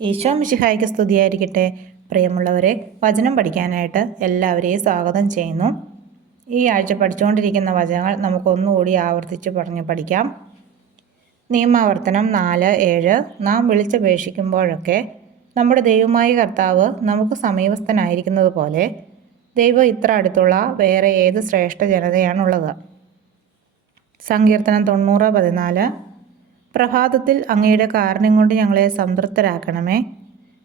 ഈശോ മിശിഹായ്ക്ക് സ്തുതിയായിരിക്കട്ടെ. പ്രിയമുള്ളവരെ, വചനം പഠിക്കാനായിട്ട് എല്ലാവരെയും സ്വാഗതം ചെയ്യുന്നു. ഈ ആഴ്ച പഠിച്ചുകൊണ്ടിരിക്കുന്ന വചനങ്ങൾ നമുക്കൊന്നുകൂടി ആവർത്തിച്ച് പഠിക്കാം. നിയമാവർത്തനം 4:7. നാം വിളിച്ചപേക്ഷിക്കുമ്പോഴൊക്കെ നമ്മുടെ ദൈവമായ കർത്താവ് നമുക്ക് സമീപസ്ഥനായിരിക്കുന്നത് പോലെ ദൈവം ഇത്ര അടുത്തുള്ള വേറെ ഏത് ശ്രേഷ്ഠ ജനതയാണുള്ളത്? സങ്കീർത്തനം 90:14. പ്രഭാതത്തിൽ അങ്ങയുടെ കാരുണ്യം കൊണ്ട് ഞങ്ങളെ സംതൃപ്തരാക്കണമേ.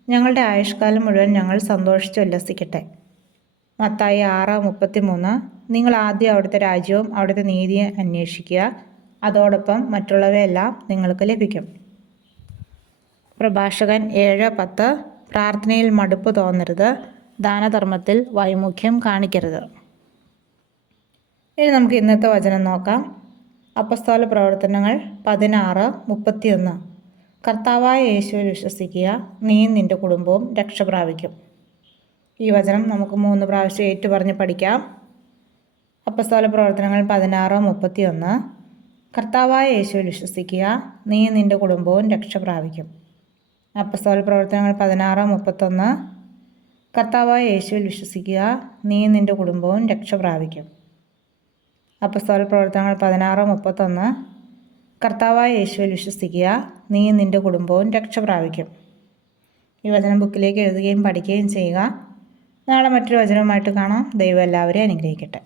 ഞങ്ങളുടെ ആയുഷ്കാലം മുഴുവൻ ഞങ്ങൾ സന്തോഷിച്ചുല്ലസിക്കട്ടെ. മത്തായി 6:33. നിങ്ങൾ ആദ്യം അവിടുത്തെ രാജ്യവും അവിടുത്തെ നീതിയെ അന്വേഷിക്കുക, അതോടൊപ്പം മറ്റുള്ളവയെല്ലാം നിങ്ങൾക്ക് ലഭിക്കും. പ്രഭാഷകൻ 7:10. പ്രാർത്ഥനയിൽ മടുപ്പ് തോന്നരുത്, ദാനധർമ്മത്തിൽ വൈമുഖ്യം കാണിക്കരുത്. ഇനി നമുക്ക് ഇന്നത്തെ വചനം നോക്കാം. അപ്പസ്തോല പ്രവർത്തനങ്ങൾ 16:31. കർത്താവായ യേശുവിൽ വിശ്വസിക്കുക, നീയും നിന്റെ കുടുംബവും രക്ഷ പ്രാപിക്കും. ഈ വചനം നമുക്ക് 3 പ്രാവശ്യം ഏറ്റുപറഞ്ഞ് പഠിക്കാം. അപ്പസ്തോല പ്രവർത്തനങ്ങൾ 16:31. കർത്താവായ യേശുവിൽ വിശ്വസിക്കുക, നീയും നിന്റെ കുടുംബവും രക്ഷ പ്രാപിക്കും. അപ്പസ്തോല പ്രവർത്തനങ്ങൾ 16:31. കർത്താവായ യേശുവിൽ വിശ്വസിക്കുക, നീയും നിന്റെ കുടുംബവും രക്ഷ പ്രാപിക്കും. അപ്പസ്തോല പ്രവർത്തനങ്ങൾ 16:31. കർത്താവായ യേശുവിൽ വിശ്വസിക്കുക, നീയും നിന്റെ കുടുംബവും രക്ഷ പ്രാപിക്കും. ഈ വചനം ബുക്കിലേക്ക് എഴുതുകയും പഠിക്കുകയും ചെയ്യുക. നാളെ മറ്റൊരു വചനവുമായിട്ട് കാണാം. ദൈവം എല്ലാവരെയും അനുഗ്രഹിക്കട്ടെ.